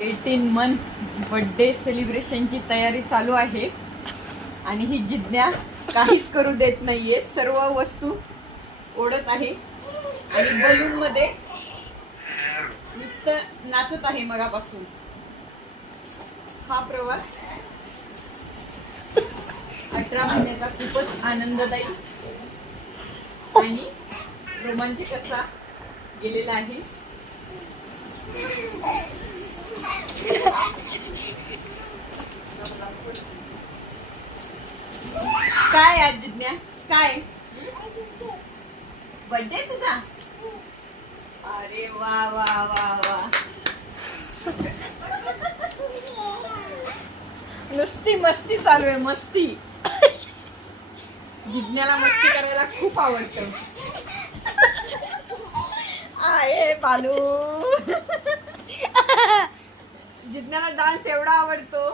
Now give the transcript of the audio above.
18 month birthday सेलिब्रेशनची तयारी चालू आहे आणि ही जिज्ञा काहीच करू देत नाहीये. सर्व वस्तू ओढत आहे आणि बलून मध्ये नुसतं नाचत आहे मगापासून. हा प्रवास 18 महिन्याचा खूपच आनंददायी आणि रोमांचक असा गेलेला आहे. काय आज जिज्ञा काय बर्थडे तुझा? अरे वा वा वा वा, नुसती मस्ती चालू आहे. मस्ती, जिज्ञाला मस्ती करायला खूप आवडतं. आहे बालू. जिज्ञाला डान्स एवढा आवडतो